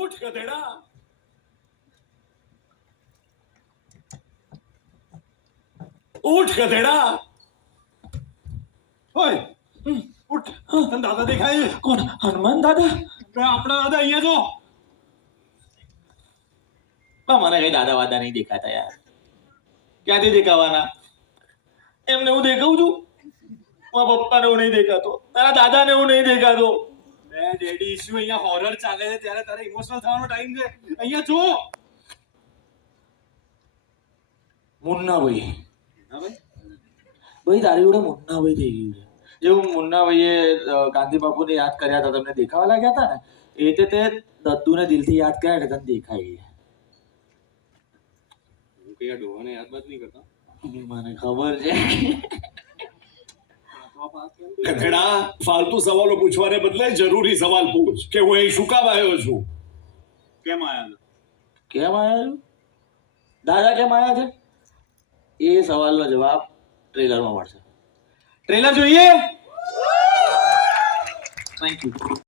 ઉઠ ગધેડા ઉઠ ગધેડા ઓય ઉઠ તને દાદા દેખાય કોણ? હનુમાન દાદા? આપણા દાદા અહીંયા જો મને કઈ દાદા વાદા નહીં દેખાતા યાર. ક્યાંથી દેખાવાના? એમને હું દેખાઉં છું? મારા પપ્પાને હું નહીં દેખાતો. તારા દાદાને હું નહીં દેખાતો. બે ડેડી ઇશ્યુ અહીંયા હોરર ચાલે છે? ત્યારે તારે ઇમોશનલ થવાનો ટાઈમ છે. અહીંયા જો. મુન્નાભાઈ? ભાઈ ભાઈ તારી જોડે મુન્નાભાઈ થઈ ગયું છે. જેવું મુન્નાભાઈએ ભાઈએ ગાંધી બાપુને યાદ કર્યા હતા તમને દેખાવા લાગ્યા હતા ને? એ રીતે તે દત્તુને દિલથી યાદ કર્યા એટલે તને દેખાય ગયા. હું આ ડોહાને યાદ બાદ નહીં કરતા? મને ખબર છે. ગધેડા ફાલતુ સવાલો પૂછવાને બદલે જરૂરી સવાલ પૂછ કે હું અહીં શું કામ આવ્યો છું? કેમ આવ્યા કેમ આવ્યા દાદા કેમ આવ્યા છે? એ સવાલનો જવાબ ટ્રેલરમાં મળશે. ટ્રેલર જોઈએ? Thank you